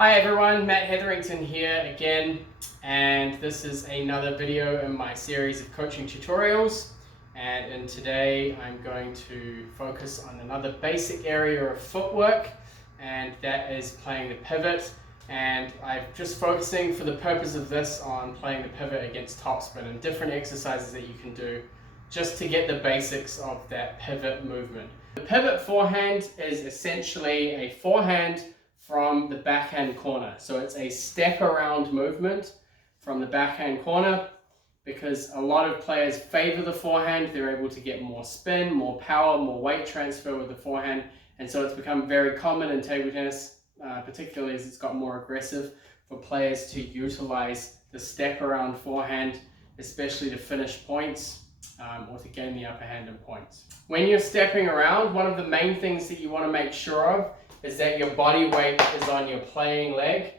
Hi everyone, Matt Hetherington here again, and this is another video in my series of coaching tutorials. And today I'm going to focus on another basic area of footwork, and that is playing the pivot. And I'm just focusing for the purpose of this on playing the pivot against topspin and different exercises that you can do just to get the basics of that pivot movement. The pivot forehand is essentially a forehand from the backhand corner. So it's a step around movement from the backhand corner because a lot of players favor the forehand. They're able to get more spin, more power, more weight transfer with the forehand. And so it's become very common in table tennis, particularly as it's got more aggressive, for players to utilize the step around forehand, especially to finish points or to gain the upper hand in points. When you're stepping around, one of the main things that you want to make sure of is that your body weight is on your playing leg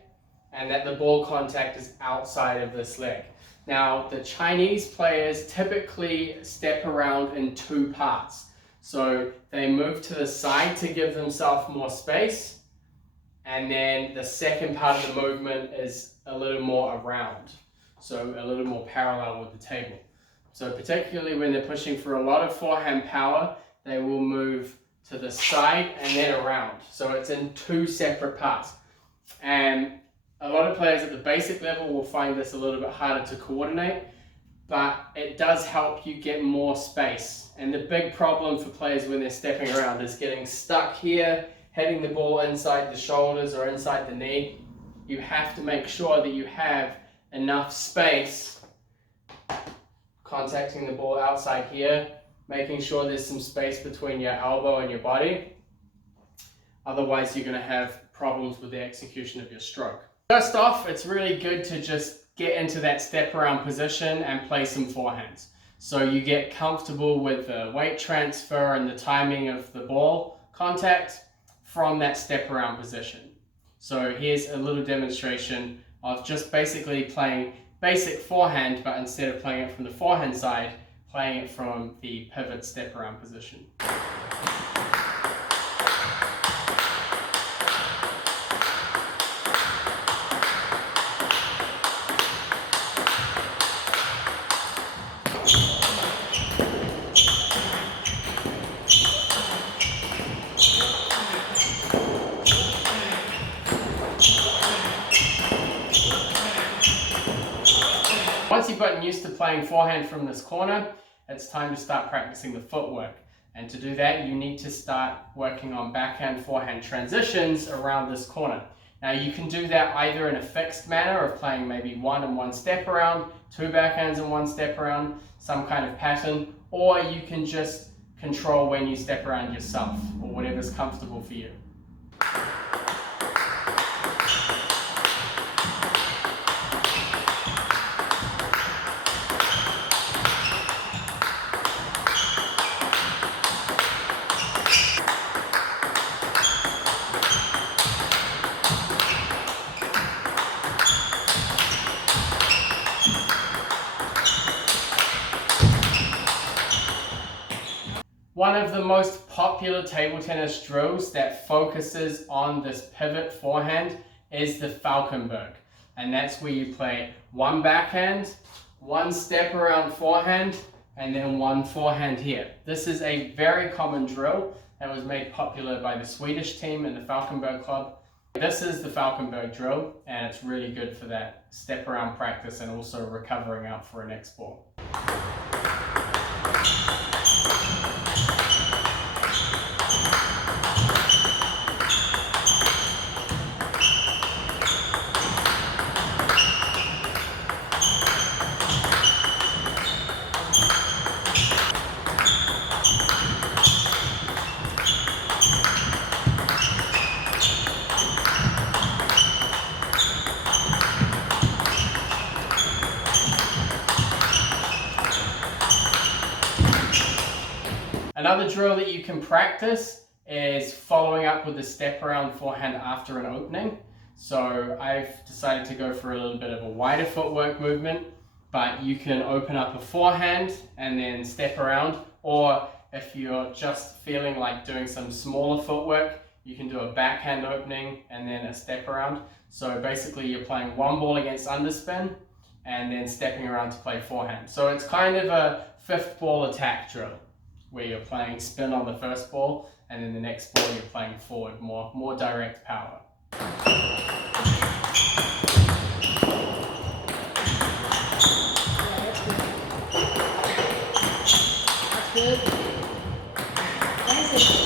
and that the ball contact is outside of this leg. Now, the Chinese players typically step around in two parts. So they move to the side to give themselves more space, and then the second part of the movement is a little more around, so a little more parallel with the table. So particularly when they're pushing for a lot of forehand power, they will move to the side and then around. So it's in two separate parts. And a lot of players at the basic level will find this a little bit harder to coordinate, but it does help you get more space. And the big problem for players when they're stepping around is getting stuck here, hitting the ball inside the shoulders or inside the knee. You have to make sure that you have enough space contacting the ball outside here, making sure there's some space between your elbow and your body. Otherwise, you're going to have problems with the execution of your stroke. First off, it's really good to just get into that step around position and play some forehands. So you get comfortable with the weight transfer and the timing of the ball contact from that step around position. So here's a little demonstration of just basically playing basic forehand, but instead of playing it from the forehand side, playing it from the pivot step around position. Once you've gotten used to playing forehand from this corner, it's time to start practicing the footwork. And to do that, you need to start working on backhand, forehand transitions around this corner. Now you can do that either in a fixed manner of playing maybe one and one step around, two backhands and one step around, some kind of pattern, or you can just control when you step around yourself, or whatever's comfortable for you. One of the most popular table tennis drills that focuses on this pivot forehand is the Falkenburg. And that's where you play one backhand, one step around forehand, and then one forehand here. This is a very common drill that was made popular by the Swedish team in the Falkenburg club. This is the Falkenburg drill, and it's really good for that step around practice and also recovering out for a next ball. Another drill that you can practice is following up with a step around forehand after an opening. So I've decided to go for a little bit of a wider footwork movement, but you can open up a forehand and then step around, or if you're just feeling like doing some smaller footwork, you can do a backhand opening and then a step around. So basically you're playing one ball against underspin and then stepping around to play forehand. So it's kind of a fifth ball attack drill where you're playing spin on the first ball and then the next ball you're playing forward, more direct power. Good. Nice. Good.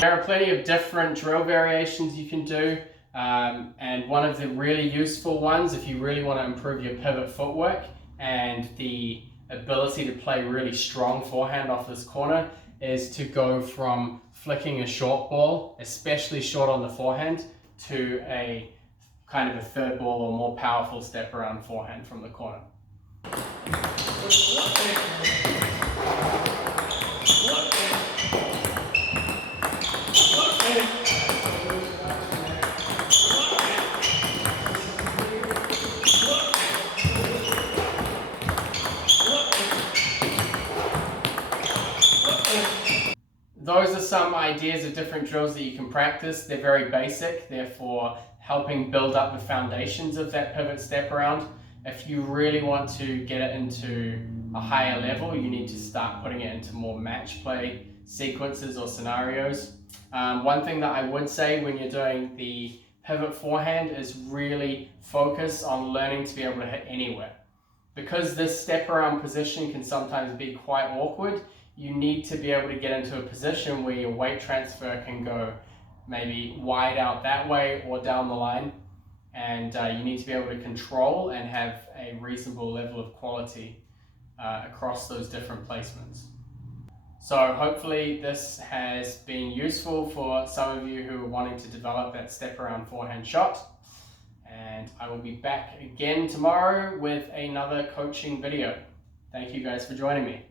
There are plenty of different drill variations you can do, and one of the really useful ones, if you really want to improve your pivot footwork and the ability to play really strong forehand off this corner, is to go from flicking a short ball, especially short on the forehand, to a kind of a third ball or more powerful step around forehand from the corner. Those are some ideas of different drills that you can practice. They're very basic, therefore helping build up the foundations of that pivot step around. If you really want to get it into a higher level, you need to start putting it into more match play sequences or scenarios. One thing that I would say when you're doing the pivot forehand is really focus on learning to be able to hit anywhere. Because this step around position can sometimes be quite awkward, you need to be able to get into a position where your weight transfer can go maybe wide out that way or down the line, and you need to be able to control and have a reasonable level of quality across those different placements. So hopefully this has been useful for some of you who are wanting to develop that step around forehand shot, and I will be back again tomorrow with another coaching video. Thank you guys for joining me.